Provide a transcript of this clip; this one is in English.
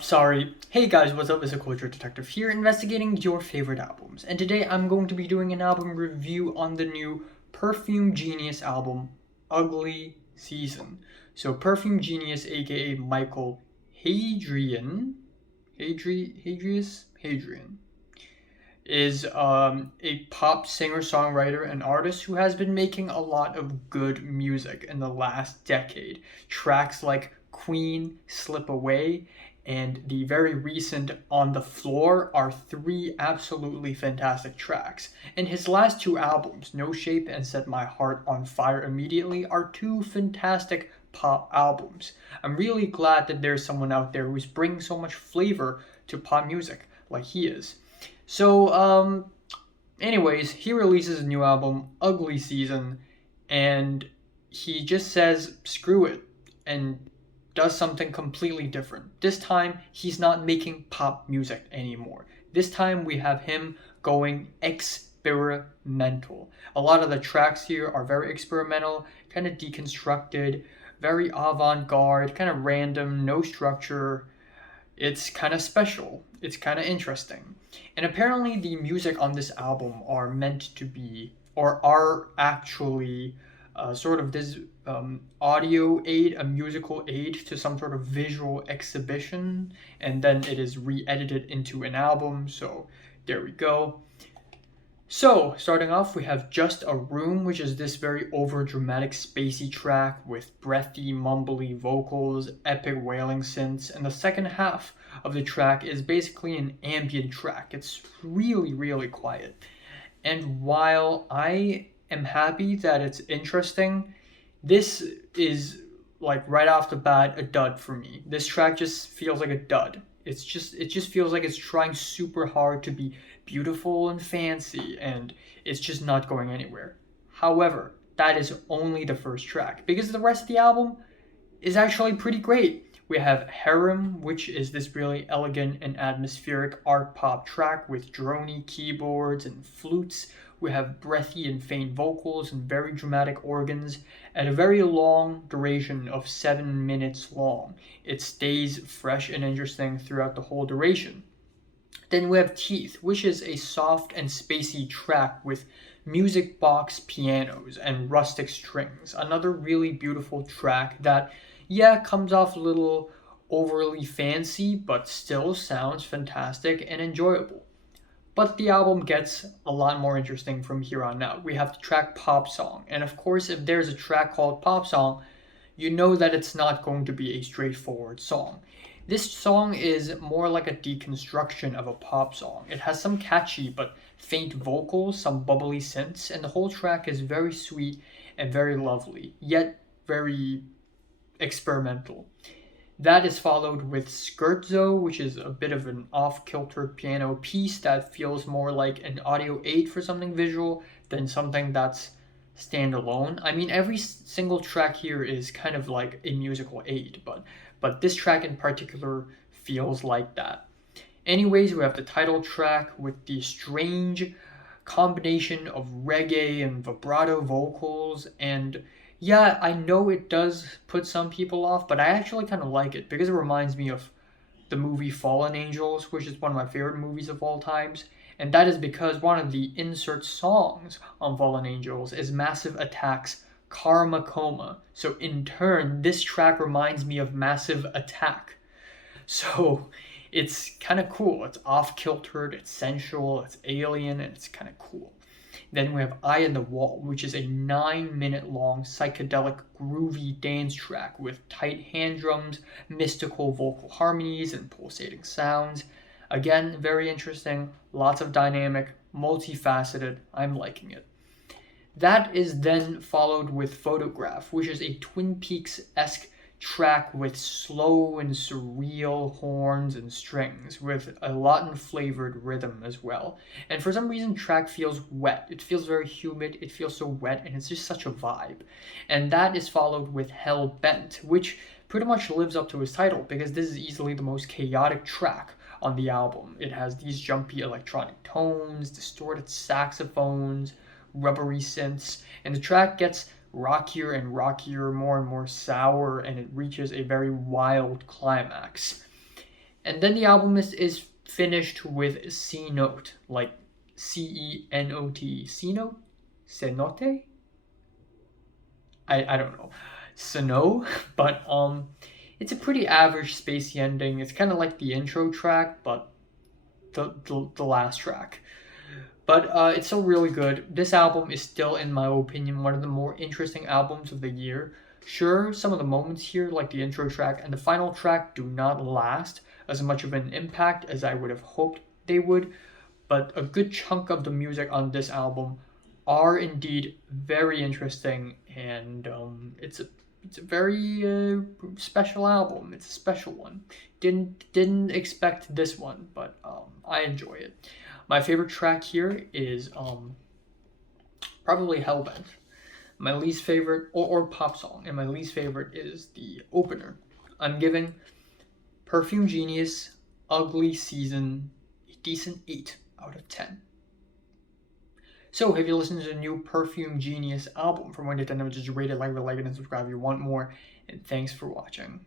Sorry. Hey guys, what's up? It's a Culture Detective here, investigating your favorite albums. And today I'm going to be doing an album review on the new Perfume Genius album, Ugly Season. So Perfume Genius, aka Michael Hadrian, Hadrian, is a pop singer-songwriter and artist who has been making a lot of good music in the last decade. Tracks like Queen, Slip Away, and the very recent On the Floor are three absolutely fantastic tracks. And his last two albums, No Shape and Set My Heart on Fire Immediately, are two fantastic pop albums. I'm really glad that there's someone out there who's bringing so much flavor to pop music like he is. Anyways, he releases a new album, Ugly Season, and he just says, screw it, and does something completely different. This time, he's not making pop music anymore. This time, we have him going experimental. A lot of the tracks here are very experimental, kind of deconstructed, very avant garde, kind of random, no structure. It's kind of special. It's kind of interesting. And apparently, the music on this album are meant to be, or are actually, sort of this audio aid, a musical aid to some sort of visual exhibition, and then it is re-edited into an album. So there we go. So, starting off, we have Just a Room, which is this very overdramatic, spacey track with breathy, mumbly vocals, epic wailing synths, and the second half of the track is basically an ambient track. It's really, really quiet. And while I am happy that it's interesting, this is like right off the bat a dud for me. This track just feels like a dud. It just feels like it's trying super hard to be beautiful and fancy, and it's just not going anywhere. However, that is only the first track because the rest of the album is actually pretty great. We have Harem, which is this really elegant and atmospheric art pop track with droney keyboards and flutes. We have breathy and faint vocals and very dramatic organs at a very long duration of 7 minutes long. It stays fresh and interesting throughout the whole duration. Then we have Teeth, which is a soft and spacey track with music box pianos and rustic strings. Another really beautiful track that, yeah, comes off a little overly fancy, but still sounds fantastic and enjoyable. But the album gets a lot more interesting from here on out. We have the track Pop Song, and of course, if there's a track called Pop Song, you know that it's not going to be a straightforward song. This song is more like a deconstruction of a pop song. It has some catchy but faint vocals, some bubbly synths, and the whole track is very sweet and very lovely, yet very experimental. That is followed with Scherzo, which is a bit of an off-kilter piano piece that feels more like an audio aid for something visual than something that's standalone. I mean, every single track here is kind of like a musical aid, but this track in particular feels like that. Anyways, we have the title track with the strange combination of reggae and vibrato vocals, and yeah, I know it does put some people off, but I actually kind of like it because it reminds me of the movie Fallen Angels, which is one of my favorite movies of all times. And that is because one of the insert songs on Fallen Angels is Massive Attack's Karma Coma. So in turn, this track reminds me of Massive Attack. So it's kind of cool. It's off-kiltered, it's sensual, it's alien, and it's kind of cool. Then we have Eye in the Wall, which is a 9 minute long psychedelic groovy dance track with tight hand drums, mystical vocal harmonies, and pulsating sounds. Again, very interesting, lots of dynamic, multifaceted. I'm liking it. That is then followed with Photograph, which is a Twin Peaks-esque track with slow and surreal horns and strings with a Latin flavored rhythm as well. And for some reason, track feels wet. It feels very humid, it feels so wet, and it's just such a vibe. And that is followed with Hell Bent, which pretty much lives up to his title because this is easily the most chaotic track on the album. It has these jumpy electronic tones, distorted saxophones, rubbery synths, and the track gets rockier and rockier, more and more sour, and it reaches a very wild climax. And then the album is finished with C note, like Cenot, C note, cenote. I don't know, Snow, but it's a pretty average spacey ending. It's kind of like the intro track, but the last track. But it's still really good. This album is still, in my opinion, one of the more interesting albums of the year. Sure, some of the moments here, like the intro track and the final track, do not last as much of an impact as I would have hoped they would, but a good chunk of the music on this album are indeed very interesting, and it's a very special album. It's a special one. Didn't expect this one, but I enjoy it. My favorite track here is probably Hellbent. My least favorite, or pop song, and my least favorite is the opener. I'm giving Perfume Genius Ugly Season a decent 8 out of 10. So, have you listened to the new Perfume Genius album? From when to 10, just rate it, like, and subscribe if you want more. And thanks for watching.